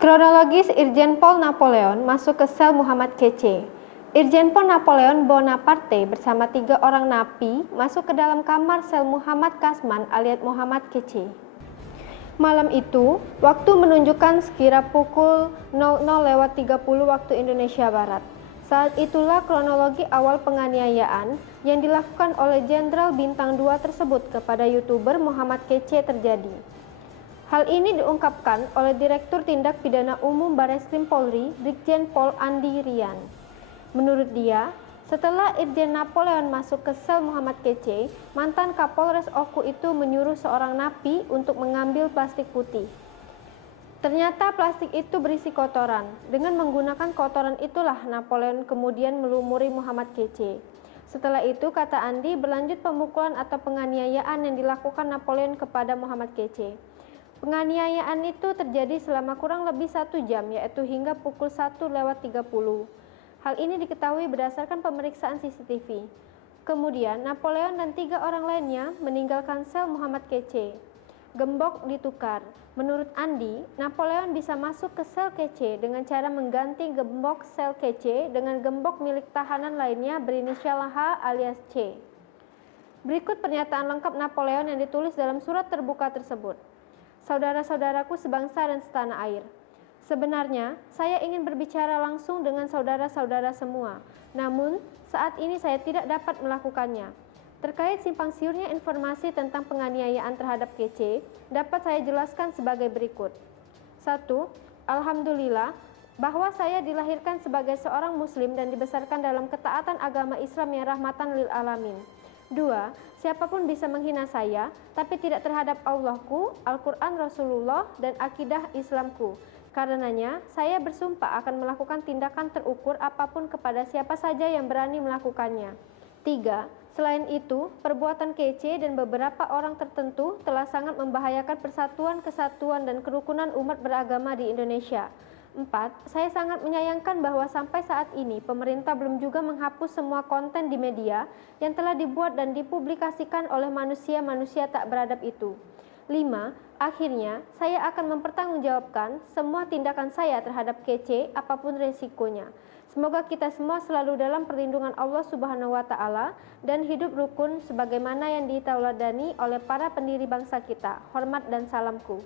Kronologis Irjen Pol Napoleon masuk ke sel Muhammad Kc. Irjen Pol Napoleon Bonaparte bersama 3 orang napi masuk ke dalam kamar sel Muhammad Kasman alias Muhammad Kc. Malam itu, waktu menunjukkan sekira pukul 00.30 waktu Indonesia Barat. Saat itulah kronologi awal penganiayaan yang dilakukan oleh Jenderal Bintang 2 tersebut kepada YouTuber Muhammad Kc terjadi. Hal ini diungkapkan oleh Direktur Tindak Pidana Umum Bareskrim Polri, Brigjen Pol Andi Rian. Menurut dia, setelah Irjen Napoleon masuk ke sel Muhammad Kc, mantan Kapolres Oku itu menyuruh seorang napi untuk mengambil plastik putih. Ternyata plastik itu berisi kotoran. Dengan menggunakan kotoran itulah Napoleon kemudian melumuri Muhammad Kc. Setelah itu, kata Andi, berlanjut pemukulan atau penganiayaan yang dilakukan Napoleon kepada Muhammad Kc. Penganiayaan itu terjadi selama kurang lebih 1 jam, yaitu hingga pukul 1.30. Hal ini diketahui berdasarkan pemeriksaan CCTV. Kemudian, Napoleon dan 3 orang lainnya meninggalkan sel Muhammad Kc. Gembok ditukar. Menurut Andi, Napoleon bisa masuk ke sel Kc dengan cara mengganti gembok sel Kc dengan gembok milik tahanan lainnya berinisial H alias C. Berikut pernyataan lengkap Napoleon yang ditulis dalam surat terbuka tersebut. Saudara-saudaraku sebangsa dan setanah air. Sebenarnya, saya ingin berbicara langsung dengan saudara-saudara semua. Namun, saat ini saya tidak dapat melakukannya. Terkait simpang siurnya informasi tentang penganiayaan terhadap Kc, dapat saya jelaskan sebagai berikut. 1. Alhamdulillah, bahwa saya dilahirkan sebagai seorang muslim dan dibesarkan dalam ketaatan agama Islam yang rahmatan lil alamin. 2. Siapapun bisa menghina saya, tapi tidak terhadap Allahku, Al-Quran Rasulullah, dan akidah Islamku. Karenanya, saya bersumpah akan melakukan tindakan terukur apapun kepada siapa saja yang berani melakukannya. 3. Selain itu, perbuatan Kc dan beberapa orang tertentu telah sangat membahayakan persatuan, kesatuan, dan kerukunan umat beragama di Indonesia. 4. Saya sangat menyayangkan bahwa sampai saat ini pemerintah belum juga menghapus semua konten di media yang telah dibuat dan dipublikasikan oleh manusia-manusia tak beradab itu. 5. Akhirnya, saya akan mempertanggungjawabkan semua tindakan saya terhadap Kc apapun resikonya. Semoga kita semua selalu dalam perlindungan Allah Subhanahu wa Ta'ala dan hidup rukun sebagaimana yang ditauladani oleh para pendiri bangsa kita. Hormat dan salamku.